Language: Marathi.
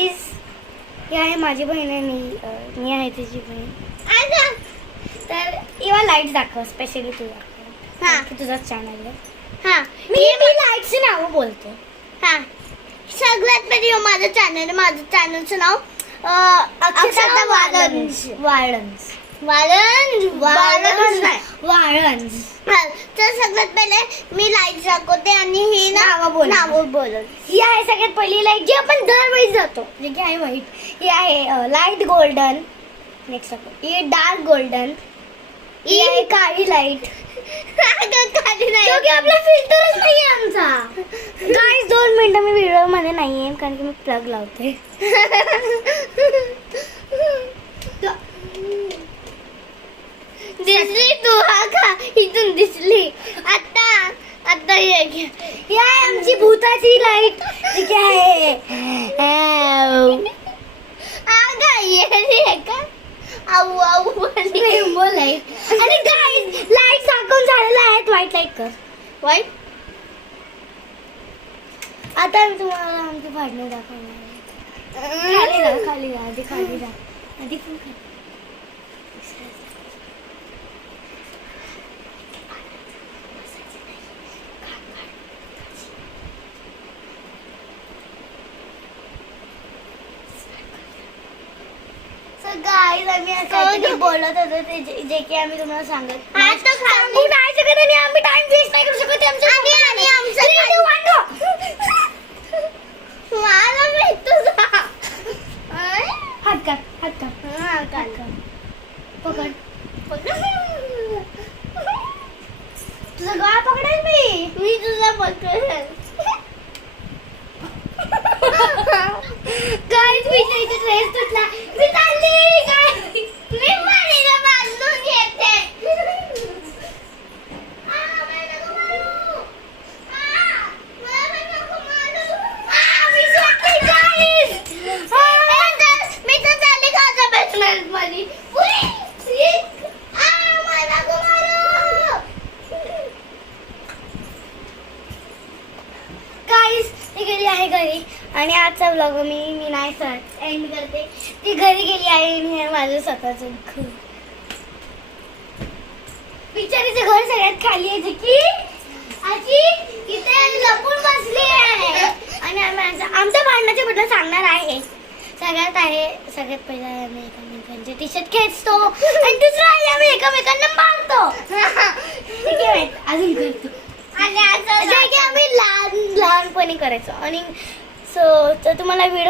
गाईज ही आहे माझी बहीण आणि मी आहे तिची बहीण. तर इवा लाईट दाखव, स्पेशली तू दाखव. हा. की तुझाच चॅनल आहे. हा मी लाईटचे नाव बोलते. हा सगळ्यात पहिले माझं चॅनल, माझं चॅनलचं नाव अक्षता वाळंज. वाळंज वाळंज वाळंज नाही. वाळंज. हा, तर सगळ्यात पहिले मी लाईट दाखवते आणि ही नावं बोल. नावं बोलत. ही आहे सगळ्यात पहिली लाईट जी आपण दरवेळी जातो, जे की आहे व्हाईट. ही आहे लाईट गोल्डन. नेक्स्ट ही डार्क गोल्डन. ही आहे काळी लाईट. काळी नाही. क्योंकि आपला फिल्टरच नाहीये आमचा. गाईस 2 मिनिटं मी व्हिडिओ मध्ये नाहीये कारण की मी प्लग लावते. दिसली तू? हा का इथून दिसली. आता ये घे. ही आहे आमची भूताची लाईट जी की आहे ये का आऊ आऊ रेनबो लाईट. आणि गाईस लाईट दाखवून झालेला आहे. व्हाईट लाईट कर. वाईट. आता मी तुम्हाला आमची भांडणं दाखवणार आहे. खाली जा, खाली जा, आधी खाली जा, आधी पण खाली. गाईज आम्ही काहीतरी बोलत होतो ते जे की आम्ही तुम्हाला सांगत आता सांगू नाही शकत आणि आम्ही टाइम वेस्ट नाही करू शकत. आणि आमचं मला भेटतो जा. हात काढ, हात काढ, हा हात काढ. पकड. तुझा गळा पकडेल मी तुझा पकडेल. गाईज मी इथे ड्रेस तुटला. मी चालली काय. मी पाणीला बांधून घेते. मी तर चालली खाजा बेसमेंट मध्ये. गाईज ती गेली आहे घरी आणि आजचा व्लॉग मी नाही एंड करते. ती घरी गेली आहे आणि हे माझं स्वतःचं घर. बिचारीचं घर सगळ्यात खाली आहे जे की आजी इथे लपून बसली आहे. आणि आमच्या भांडणाच्या बद्दल सांगणार आहे. सगळ्यात पहिला आम्ही एकमेकांचे टी शर्ट खेचतो आणि दुसरं आहे आम्ही एकमेकांना मारतो. ठीक आहे अजून करतो. आणि असं जे की आम्ही लहानपणी करायचो. आणि सो तर तुम्हाला व्हिडिओ